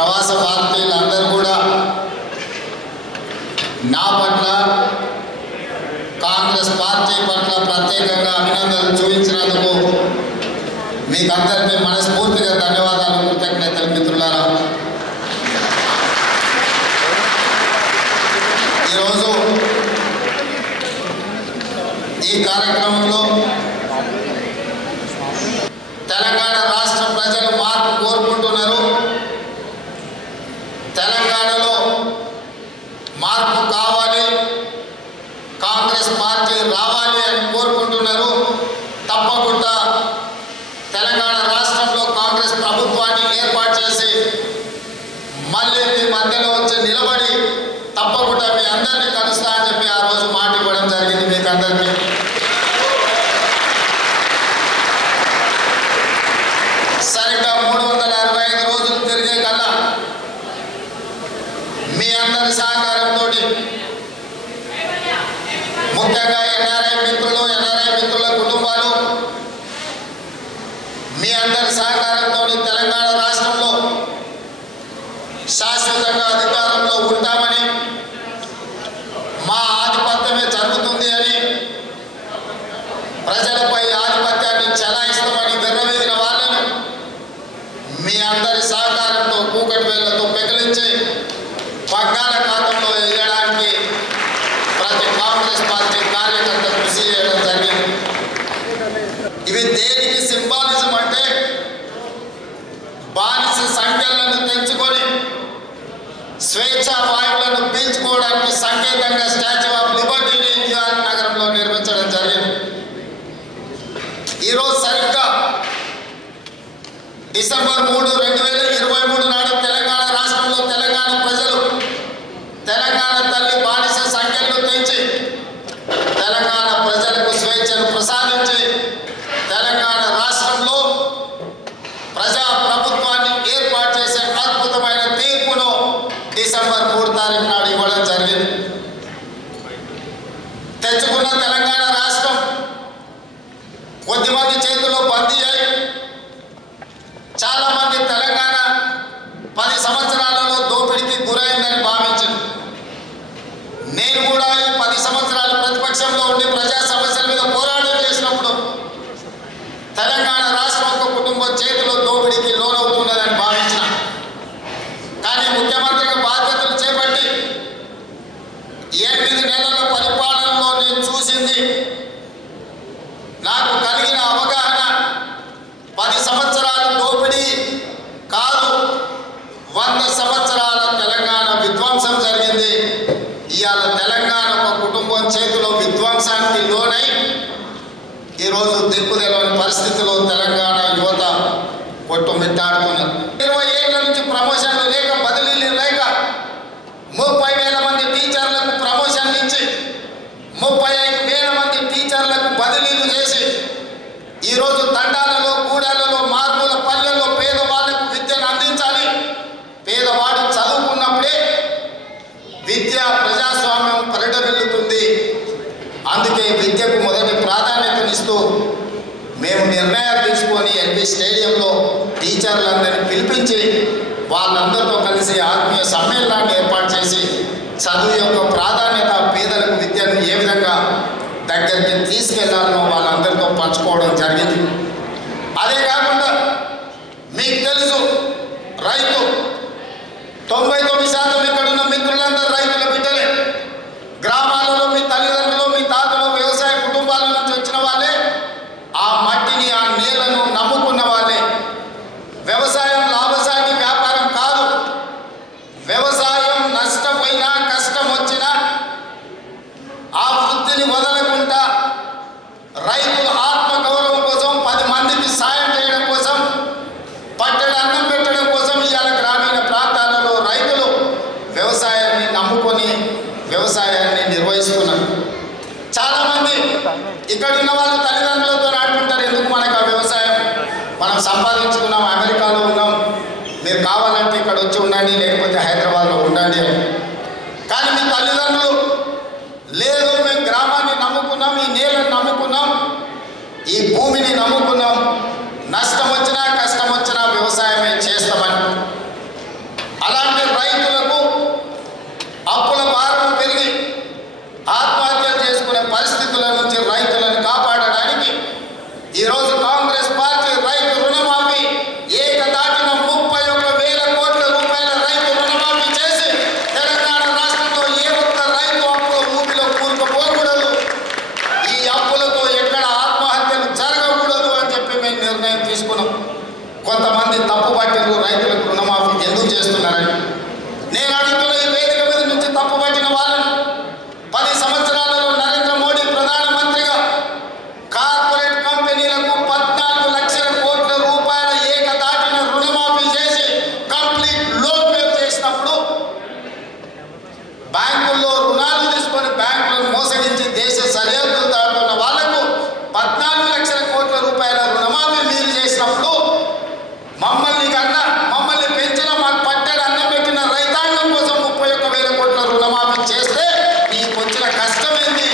ప్రవాస భారతీయులందరూ కూడా నా పట్ల కాంగ్రెస్ పార్టీ పట్ల ప్రత్యేకంగా అభినందనలు చూపించినందుకు మీకు అందరికీ మనస్ఫూర్తిగా ధన్యవాదాలు, కృతజ్ఞతలు మిత్రులారా. ఈరోజు ఈ కార్యక్రమంలో తెలంగాణ రాష్ట్ర ప్రజలు మార్పు కోరుకుంటున్నారు. తెలంగాణలో మార్పు కావాలి, కాంగ్రెస్ పార్టీ రావాలి అని కోరుకుంటున్నారు. తప్పకుండా తెలంగాణ రాష్ట్రంలో కాంగ్రెస్ ప్రభుత్వాన్ని ఏర్పాటు చేసి మళ్ళీ మీ మధ్యలో వచ్చి నిలబడి తప్పకుండా మీ అందరినీ కలుస్తా అని చెప్పి ఆ రోజు మాట ఇవ్వడం జరిగింది మీకు అందరికీ. సరిగ్గా 365 రోజులు తిరిగే కల్లా మీ అందరి సహకారంతో, ముఖ్యంగా ఎన్ఆర్ఐ మిత్రుల కుటుంబాలు మీ అందరి సహకారంతో తెలంగాణ రాష్ట్రంలో శాశ్వతంగా అధికారంలో ఉంటామని, మా ఆధిపత్యమే జరుగుతుంది అని, ప్రజలపై ఆధిపత్యాన్ని చెలాయిస్తామని విర్రవీగిన వాళ్ళను మీ అందరి సహకారంతో కూకటి వేళ్లతో పెకిలించి పగ్గాల ఖాతంలో వేయడానికి ప్రతి కాంగ్రెస్ పార్టీ కార్యకర్త కృషి చేయడం జరిగింది. ఇవి దేనికి సింబాలిజం అంటే, బానిస సంఖ్యలను తెంచుకొని స్వేచ్ఛా వాయువులను పీల్చుకోవడానికి సంకేతంగా స్టాచ్యూ ఆఫ్ లిబర్టీని న్యూయార్క్ నగరంలో నిర్మించడం జరిగింది. ఈరోజు సరిగ్గా డిసెంబర్ 3, 2023 నాడు తెలంగాణ రాష్ట్రంలో తెలంగాణ ప్రజలు తెలంగాణ తల్లి బానిస సంఖ్యలను తెంచి తెలంగాణ ప్రజలకు స్వేచ్ఛను ప్రసాదించి తెలంగాణ రాష్ట్రంలో ప్రజా ప్రభుత్వాన్ని ఏర్పాటు చేసే అద్భుతమైన తీర్పును డిసెంబర్ 3 తారీఖు నాడు ఇవ్వడం జరిగింది. తెచ్చుకున్న తెలంగాణ రాష్ట్రం కొద్దిమంది చేతిలో బందీ అయి చాలా మంది తెలంగాణ 10 సంవత్సరాలలో దోపిడీకి గురైందని భావించింది. నేను కూడా ఈ 10 సంవత్సరాలు ప్రతిపక్షంలో ఉండి ప్రజా సమస్యల మీద పోరాటం చేసినప్పుడు తెలంగాణ రాష్ట్రం ఒక కుటుంబం చేతిలో దోపిడీకి లోనవుతున్నదని భావించిన. కానీ ముఖ్యమంత్రిగా బాధ్యతలు చేపట్టి 8 నెలల పరిపాలనలో నేను చూసింది, నాకు కలిగిన అవగాహన 10 సంవత్సరాల దోపిడీ కాదు, 100 సంవత్సరాల తెలంగాణ విధ్వంసం జరిగింది. ఇవాళ తెలంగాణ ఒక కుటుంబం చేతిలో విధ్వంసానికి లోనై ఈరోజు దిక్కుదెలని పరిస్థితిలో తెలంగాణ యువత కొట్టుమిట్టాడుతున్నారు. 20 ఏళ్ల నుంచి ప్రమోషన్లు లేక, బదిలీలు లేక 30,000 మంది టీచర్లకు ప్రమోషన్లు ఇచ్చి 35,000 మంది టీచర్లకు బదిలీలు చేసి ఈరోజు తండాలలో, గూడాలలో, మార్మూల పల్లెల్లో పేదవాళ్లకు విద్యను అందించాలి. పేదవాడు చదువుకున్నప్పుడే విద్యా ప్రజాస్వామ్యం పరిడవిల్లుతుంది. అందుకే విద్యకు మొదటి ప్రాధాన్యతనిస్తూ మేము నిర్ణయాలు తీసుకొని ఎల్బీ స్టేడియంలో టీచర్లందరినీ పిలిపించి వాళ్ళందరితో కలిసి ఆత్మీయ సమ్మేళనాన్ని ఏర్పాటు చేసి చదువు యొక్క ప్రాధాన్యత, పేదలకు విద్యను ఏ విధంగా దగ్గరికి తీసుకెళ్లాలనో వాళ్ళందరితో పంచుకోవడం జరిగింది. అదే కాకుండా మీకు తెలుసు, రైతు 99% ఇక్కడున్న మిత్రులందరూ రైతుల బిడ్డలే. గ్రామాలలో మీ తల్లిదండ్రులు, మీ తాతలు వ్యవసాయ కుటుంబాల నుంచి వచ్చిన వాళ్ళే. ఆ మట్టిని, ఆ నేలను నమ్ముకున్న వాళ్ళే. వ్యవసాయం లాభసాటి వ్యాపారం కాదు. వ్యవసాయం నష్టపోయినా, కష్టం వచ్చినా ఆ వృత్తిని వదలకుండా రైతుల ఆత్మగౌరవం కోసం, 10 మందికి సాయం చేయడం కోసం, పట్టెడు అన్నం పెట్టడం కోసం ఇవాళ గ్రామీణ ప్రాంతాలలో రైతులు వ్యవసాయాన్ని నమ్ముకొని వ్యవసాయాన్ని నిర్వహిస్తున్నారు. చాలామంది ఇక్కడున్న వాళ్ళు తల్లిదండ్రులతో ఆడుకుంటారు, ఎందుకు మనకు ఆ వ్యవసాయం, మనం సంపాదించుకున్నాం, అమెరికాలో ఉన్నాం, మీరు కావాలంటే ఇక్కడ వచ్చి ఉండండి, లేకపోతే హైదరాబాద్లో ఉండండి అని. కానీ మీ తల్లిదండ్రులు లేదు, మేము గ్రామాన్ని నమ్ముకున్నాం, ఈ నేలను నమ్ముకున్నాం, ఈ భూమిని నమ్ముకున్నాం, నష్టం వచ్చినా కష్టం వచ్చినా వ్యవసాయమే చేస్తామని. చేస్తున్నారని నేను అడుగుతున్న ఈ వేదిక మీద నుంచి తప్పుపట్టిన వాళ్ళని 10 సంవత్సరాలలో నరేంద్ర మోడీ ప్రధానమంత్రిగా కార్పొరేట్ కంపెనీలకు 14 లక్షల కోట్ల రూపాయల ఏకదాటిన రుణమాఫీ చేసి కంప్లీట్ లోన్ మేప్ చేసినప్పుడు బ్యాంకుల్లో రుణాలు తీసుకొని బ్యాంకులను మోసగించి దేశ సరిహద్దులు దాటుతున్న వాళ్లకు 14 లక్షల కోట్ల రూపాయల రుణమాఫీ మీరు చేసినప్పుడు మమ్మల్ని కన్నా మమ్మల్ని పెంచిన మాకు పట్టెడు అన్నం పెట్టిన రైతాంగం కోసం 31,000 కోట్ల రుణమాఫీ చేస్తే నీకు వచ్చిన కష్టమేంది,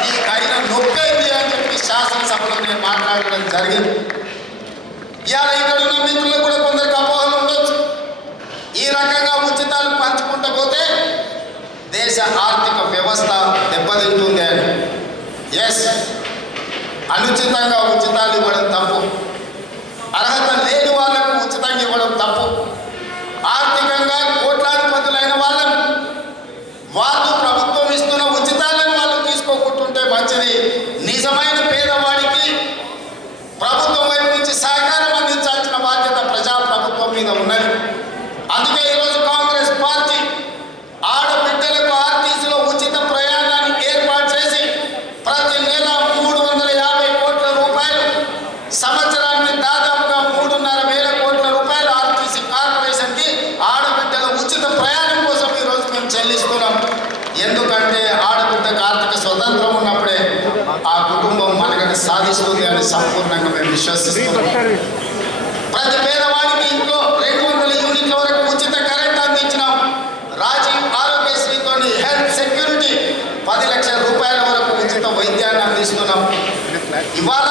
నీకైన నొప్పేంది అని చెప్పి శాసనసభలో నేను మాట్లాడడం జరిగింది. ఇవాళ ఇక్కడ ఉన్న మిత్రులకు కూడా కొందరికి అపోహలు ఉండొచ్చు. ఈ రకంగా ఉచితాలు పంచుకుంటూ పోతే దేశ ఆర్థిక వ్యవస్థ దెబ్బతింటుంది అని. ఎస్, అనుచితంగా ఉచితాలు ఇవ్వడం తప్పు. అర్హత లేని వాళ్ళకు ఉచితంగా ఇవ్వడం తప్పు. ఆర్థికంగా కోట్లాధిపతులైన వాళ్ళను వాళ్ళు ప్రభుత్వం ఇస్తున్న ఉచితాలను వాళ్ళు తీసుకోకుంటుంటే మంచిది. నిజమైన పేదవాడికి ప్రభుత్వం వైపు నుంచి సహకారం అందించాల్సిన బాధ్యత ప్రజాప్రభుత్వం మీద ఉన్నది. అందుకే ఈరోజు కాంగ్రెస్ పార్టీ ఆడబిడ్డలకు ఆర్టీసీలో ఉచిత ప్రయాణాన్ని ఏర్పాటు చేసి ప్రతి నెల 350 కోట్ల రూపాయలు, సంవత్సరానికి దాదాపుగా 3,500 కోట్ల రూపాయలు ఆర్టీసీ కార్పొరేషన్కి ఆడబిడ్డల ఉచిత ప్రయాణం కోసం ఈరోజు మేము చెల్లిస్తున్నాం. ఎందుకంటే ఆడబిడ్డకు ఆర్థిక స్వతంత్రం ఉన్నప్పుడే ఆ కుటుంబం మనగడ సాధిస్తుంది అని సంపూర్ణంగా మేము విశ్వసిస్తున్నాం. ప్రతి పేదవాడికి ఇంట్లో 200 యూనిట్ల వరకు ఉచిత కరెంట్ అందించినాం. రాజీవ్ ఆరోగ్యశ్రీతో హెల్త్ సెక్యూరిటీ 10 లక్షల రూపాయల వరకు ఉచిత వైద్యాన్ని అందిస్తున్నాం. ఇవాళ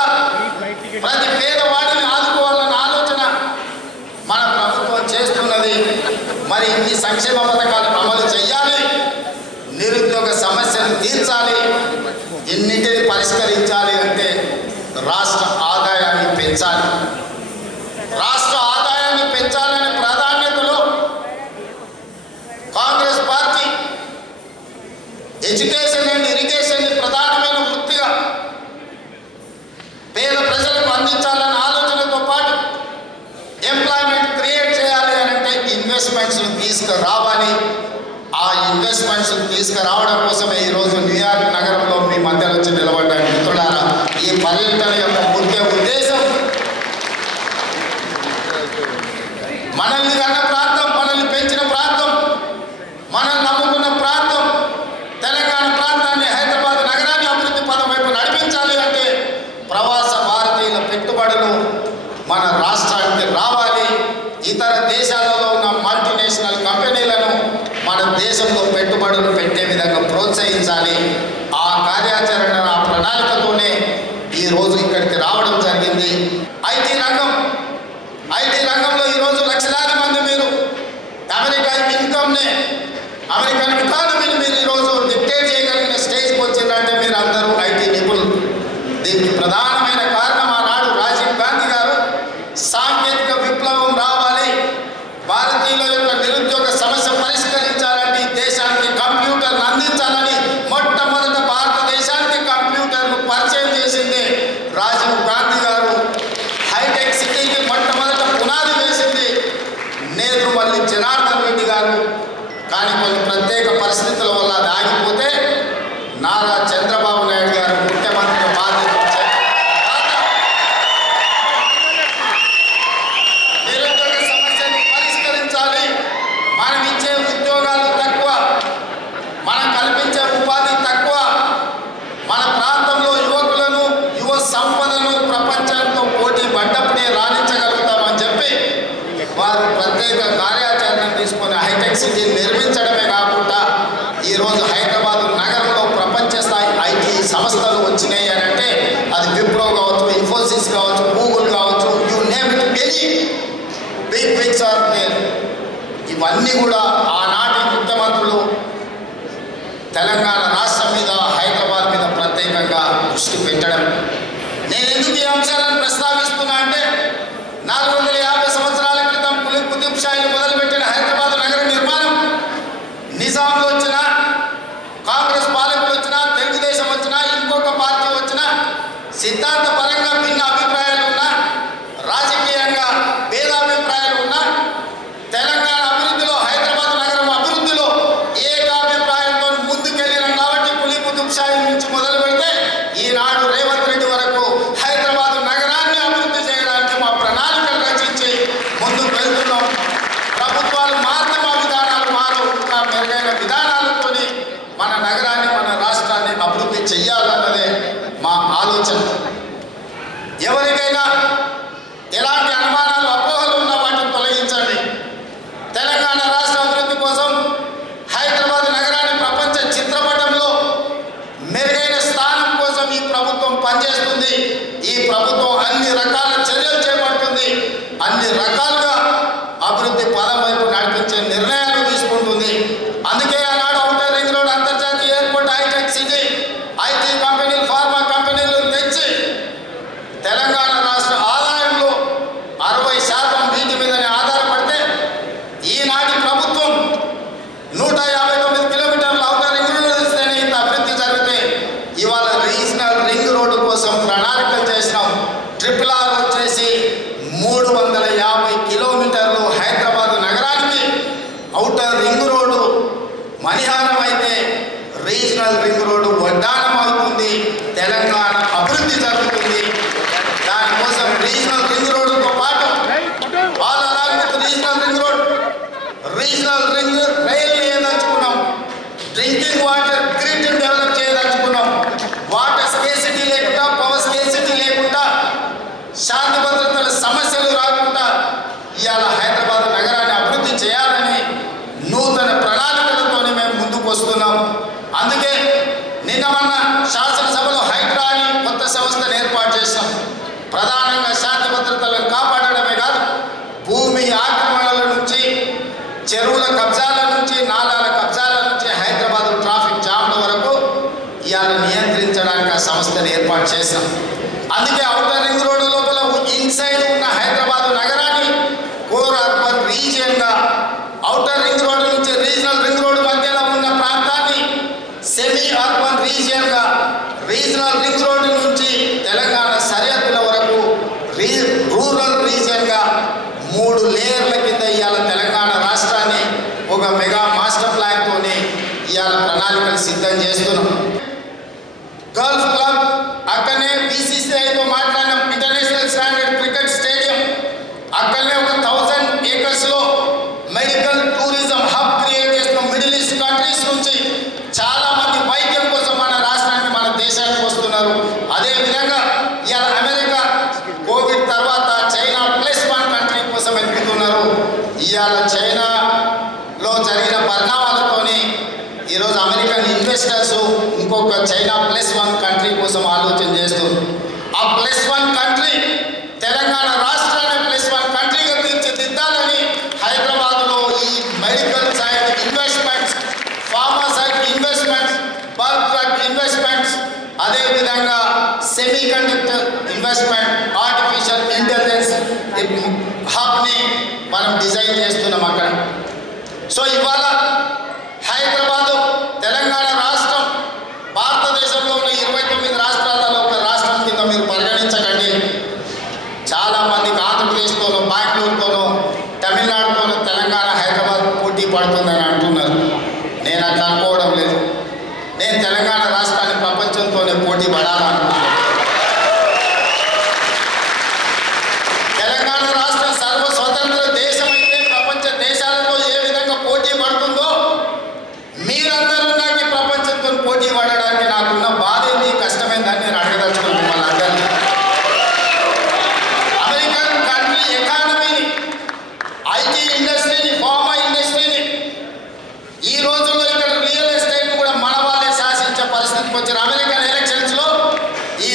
ప్రతి పేదవాడిని ఆదుకోవాలన్న ఆలోచన మన ప్రభుత్వం చేస్తున్నది. మరి ఇన్ని సంక్షేమ పథకాలు అమలు చేయాలి, నిరుద్యోగ సమస్యలు తీర్చాలి, ఎన్నింటిని పరిష్కరించాలి అంటే రాష్ట్ర ఆదాయాన్ని పెంచాలి. రాష్ట్ర ఆదాయాన్ని పెంచాలనే ప్రాధాన్యతలో Congress party education and irrigation ప్రధానమైన వృత్తిగా పేద ప్రజలకు అందించాలన్న ఆలోచనతో పాటు ఎంప్లాయ్మెంట్ క్రియేట్ చేయాలి అని అంటే ఇన్వెస్ట్మెంట్స్ తీసుకురావాలి. ఆ ఇన్వెస్ట్మెంట్స్ తీసుకురావడం కోసమే ఈరోజు న్యూయార్క్ నగరంలో మీ మధ్యలో వచ్చి నిలబడ్డాను. మిత్రులారా, ఈ పర్యటన యొక్క ముఖ్య ఉద్దేశం మనల్ని కన్న ప్రాంతం, మనల్ని పెంచిన ప్రాంతం, మనల్ని నమ్ముకున్న ప్రాంతం తెలంగాణ ప్రాంతాన్ని, హైదరాబాద్ నగరాన్ని అభివృద్ధి పదం వైపు నడిపించాలి అంటే ప్రవాస భారతీయుల పెట్టుబడులు మన రాష్ట్రానికి రావాలి. ఇతర దేశాలలో ఉన్న మల్టీనేషనల్ కంపెనీలను మన దేశంలో పెట్టుబడులు పెట్టే విధంగా ప్రోత్సహించాలి. ఆ కార్యాచరణ, ఆ ప్రణాళికతోనే ఈరోజు ఇక్కడికి రావడం జరిగింది. ఐటీ రంగంలో ఈరోజు లక్షలాది మంది మీరు అమెరికన్ ఎకానమీని మీరు ఈరోజు డిక్టేట్ చేయగలిగిన స్టేజ్కి వచ్చిందంటే మీరు అందరూ ఐటీ నిపుణులు. దీనికి ప్రధానమైన కారణం ఆనాడు రాజీవ్ గాంధీ గారు సాంకేతిక విప్లవం రావాలి, భారతీయుల యొక్క నిరుద్యోగ సమస్య పరిష్కరించాలని, దేశానికి కంప్యూటర్ను అందించాలని మొట్టమొదట భారతదేశానికి కంప్యూటర్ను పరిచయం చేసింది రాజీవ్ గాంధీ గారు. హైటెక్ సిటీకి మొట్టమొదట పునాది వేసింది నేదురుమల్లి జనార్దన్ రెడ్డి గారు. కానీ కొన్ని ప్రత్యేక పరిస్థితుల వల్ల అది ఆగిపోతే నారా చంద్రబాబు నాయుడు గారు ముఖ్యమంత్రి బాధ్యత నిరుద్యోగ సమస్యను పరిష్కరించాలి. మనం ఇచ్చే ఉద్యోగాలు తక్కువ, మనం కల్పించే ఉపాధి తక్కువ, మన ప్రాంతంలో యువకులను, యువ సంపదను ప్రపంచంతో పోటీ పడ్డప్పుడే రాణించగలుగుతామని చెప్పి వారు ప్రత్యేక కార్యాచరణ తీసుకొని హైటెక్ సిటీ నిర్మించడమే కాకుండా ఈరోజు హైదరాబాద్ నగరంలో ప్రపంచ స్థాయి ఐటీ సంస్థలు వచ్చినాయి అని అంటే అది విప్రో కావచ్చు, ఇన్ఫోసిస్ కావచ్చు, గూగుల్ కావచ్చు, you name it, any big bigs are there. ఇవన్నీ కూడా ఆనాటి ముఖ్యమంత్రులు తెలంగాణ రాష్ట్రం మీద, హైదరాబాద్ మీద ప్రత్యేకంగా దృష్టి పెట్టడం. నేను ఎందుకు ఈ అంశాలను ప్రస్తావిస్తున్నా అంటే 450 సంవత్సరాల క్రితం కుతుబ్ షాహీలు మొదలుపెట్టిన హైదరాబాద్ నగర నిర్మాణం నిజాంలు వచ్చినా, కాంగ్రెస్ పాలకులు వచ్చినా, తెలుగుదేశం వచ్చినా, ఇంకొక పార్టీ వచ్చినా, సిద్ధాంత పరంగా భిన్న అభిప్రాయాలు ఉన్నా, రాజకీయంగా భేదాభిప్రాయాలు ఉన్నా, తెలంగాణ అభివృద్ధి చెయ్యాలన్నదే మా ఆలోచన. ఎవరికైనా ఎలాంటి అనుమానాలు అపోహలు ఉన్న వాటిని తొలగించండి. తెలంగాణ రాష్ట్ర అభివృద్ధి కోసం హైదరాబాద్ నగరాన్ని ప్రపంచ చిత్రపటంలో మెరుగైన స్థానం కోసం ఈ ప్రభుత్వం పనిచేస్తుంది. ఈ ప్రభుత్వం అన్ని రకాల చర్యలు చేపడుతుంది. అన్ని రకాలుగా అభివృద్ధి పదం వైపు నడిపించే నిర్ణయాలు తీసుకుంటుంది. అందుకే ఆనాడు ఔటర్ రింగ్ రోడ్, అంతర్జాతీయ ఎయిర్పోర్ట్, హైటెక్ సిటీ, ఐటీ కంపెనీలు, ఫార్మా కంపెనీలు తెచ్చి తెలంగాణ రాష్ట్ర ఆదాయంలో 60% వీటి మీదనే ఆధారపడితే ఈనాటి ప్రభుత్వం 159 కిలోమీటర్ల ఔటర్ రింగ్ రోడ్ ఇస్తేనే ఇంత అభివృద్ధి జరిగితే ఇవాళ రీజనల్ రింగ్ రోడ్డు కోసం ప్రణాళికలు చేసినాం. RRR వచ్చేసి 350 కిలోమీటర్లు హైదరాబాద్ నగరానికి ఔటర్ రింగ్ రోడ్డు మణిహారం అయితే రీజనల్ రింగ్ రోడ్డు వడ్డానం అవుతుంది. తెలంగాణ అభివృద్ధి జరుగుతుంది. దానికోసం రీజనల్ రింగ్ రోడ్డుతో పాటు all along with regional ring rail చేయదలుచుకున్నాం. డ్రింకింగ్ వాటర్ గ్రిడ్ డెవలప్ చేయదలుచుకున్నాం. వాటర్ స్కేసిటీ లేకుండా, పవర్ స్కేసిటీ లేకుండా, శాంతి భద్రతల సమస్యలు రాకుండా ఇవాళ హైదరాబాద్ నగరాన్ని అభివృద్ధి చేయాలని నూతన ప్రణాళికలతోనే మేము ముందుకు వస్తున్నాం. అందుకే నిన్న మొన్న శాసనసభలో హైడ్రా అని కొత్త సంస్థను ఏర్పాటు చేశాం. ప్రధానంగా శాంతి భద్రతలను కాపాడడమే కాదు, భూమి ఆక్రమణల నుంచి, చెరువుల కబ్జాల నుంచి, నాలాల కబ్జాల నుంచి, హైదరాబాద్ ట్రాఫిక్ జామ్ల వరకు ఇవాళ నియంత్రించడానికి ఆ సంస్థను ఏర్పాటు చేశాం. అందుకే ఔటర్ రింగ్ రోడ్డు లోపల ఇన్సైడ్ ఉన్న హైదరాబాద్ నగరాన్ని కోర్ అర్బన్ రీజియన్గా, ఔటర్ రింగ్ రోడ్డు నుంచి రీజనల్ రింగ్ రోడ్డు మధ్యలో ఉన్న ప్రాంతాన్ని సెమీ అర్బన్ రీజియన్గా, రీజనల్ రింగ్ రోడ్డు నుంచి తెలంగాణ సరిహద్దుల వరకు రూరల్ రీజియన్గా 3 లేయర్ల కింద ఇవాళ తెలంగాణ రాష్ట్రాన్ని ఒక మెగా మాస్టర్ ప్లాన్తోనే ఇవాళ ప్రణాళికలు సిద్ధం చేస్తున్నాం. గల్ఫ్ క్లబ్ అక్కడనే BCCIతో మాట్లాడిన ఇంటర్నేషనల్ స్టాండర్డ్ క్రికెట్ స్టేడియం, అక్కడనే ఒక 1000 ఏకర్స్లో మెడికల్ టూరిజం హబ్ క్రియేట్ చేస్తున్నాం. మిడిల్ ఈస్ట్ కంట్రీస్ నుంచి చాలా మంది వైద్యం కోసం మన రాష్ట్రానికి, మన దేశానికి వస్తున్నారు. అదేవిధంగా ఇవాళ అమెరికా కోవిడ్ తర్వాత చైనా +1 కంట్రీ కోసం ఎదుగుతున్నారు. ఇవాళ చైనాలో జరిగిన పరిణామాలతోని ఈరోజు అమెరికన్ ఇన్వెస్టర్స్ ఇంకొక చైనా +1 కంట్రీ కోసం ఆలోచన చేస్తుంది. ఆ +1 కంట్రీ తెలంగాణ రాష్ట్రాన్ని +1 కంట్రీగా తీర్చిదిద్దాలని హైదరాబాద్లో ఈ medical side investments, pharma side investments, bulk drug investments, అదేవిధంగా semi conductor investment, artificial intelligence హబ్ని మనం డిజైన్ చేస్తున్నాం అక్కడ. సో ఇవాళ హైదరాబాదు తెలంగాణ రాష్ట్రం భారతదేశంలో ఉన్న 29 రాష్ట్రాలలో ఒక రాష్ట్రం కింద మీరు పరిగణించకండి. చాలామందికి ఆంధ్రప్రదేశ్తోనో, బెంగళూరుతోనో, తమిళనాడుతోనో తెలంగాణ, హైదరాబాద్ పోటీ పడుతుందని అంటున్నారు. నేను అట్లా అనుకోవడం లేదు. నేను తెలంగాణ రాష్ట్రాన్ని ప్రపంచంతోనే పోటీ పడాలనుకుంటున్నాను. తెలంగాణ రాష్ట్రం సర్వ స్వతంత్ర దేశం అయితే ప్రపంచ దేశాలతో ఏ విధంగా పోటీ పడుతుందో మీరందరూ నాకు ప్రపంచంతో పోటీ పడడానికి నాకున్న బాధ ఏంది, కష్టమైందని నేను అడగదలుచుకుంటున్నాను వాళ్ళందరినీ. అమెరికన్ కంట్రీ ఎకానమీని, ఐటీ ఇండస్ట్రీని, ఫార్మా ఇండస్ట్రీని, ఈ రోజుల్లో ఇక్కడ రియల్ ఎస్టేట్ కూడా మన వాళ్ళే శాసించే పరిస్థితికి వచ్చారు. అమెరికన్ ఎలక్షన్స్లో ఈ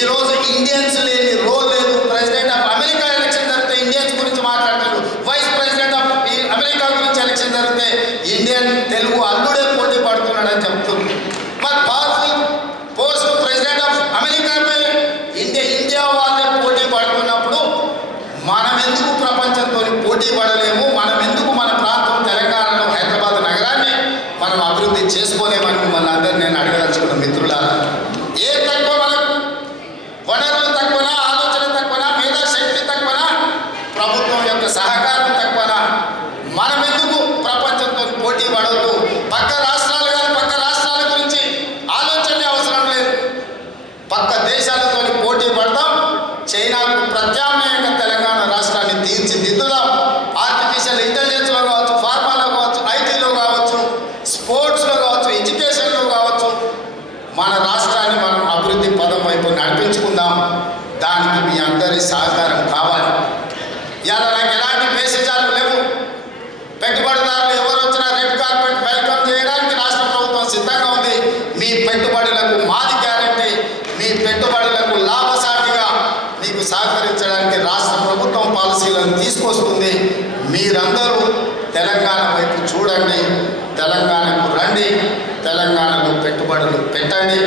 పెట్టండి.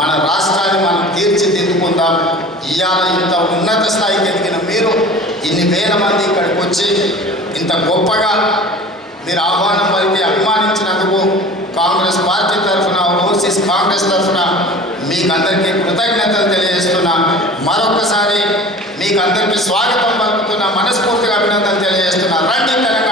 మన రాష్ట్రాన్ని మనం తీర్చిదిద్దుకుందాం. ఇవాళ ఇంత ఉన్నత స్థాయికి ఎదిగిన మీరు ఇన్ని వేల మంది ఇక్కడికి వచ్చి ఇంత గొప్పగా మీరు ఆహ్వానం పలికి అభిమానించినందుకు కాంగ్రెస్ పార్టీ తరఫున, ఓవర్సీస్ కాంగ్రెస్ తరఫున మీకు అందరికీ కృతజ్ఞతలు తెలియజేస్తున్నా. మరొకసారి మీకు అందరికీ స్వాగతం పలుకుతున్నా, మనస్ఫూర్తిగా అభినందనలు తెలియజేస్తున్నా. రండి తెలంగాణ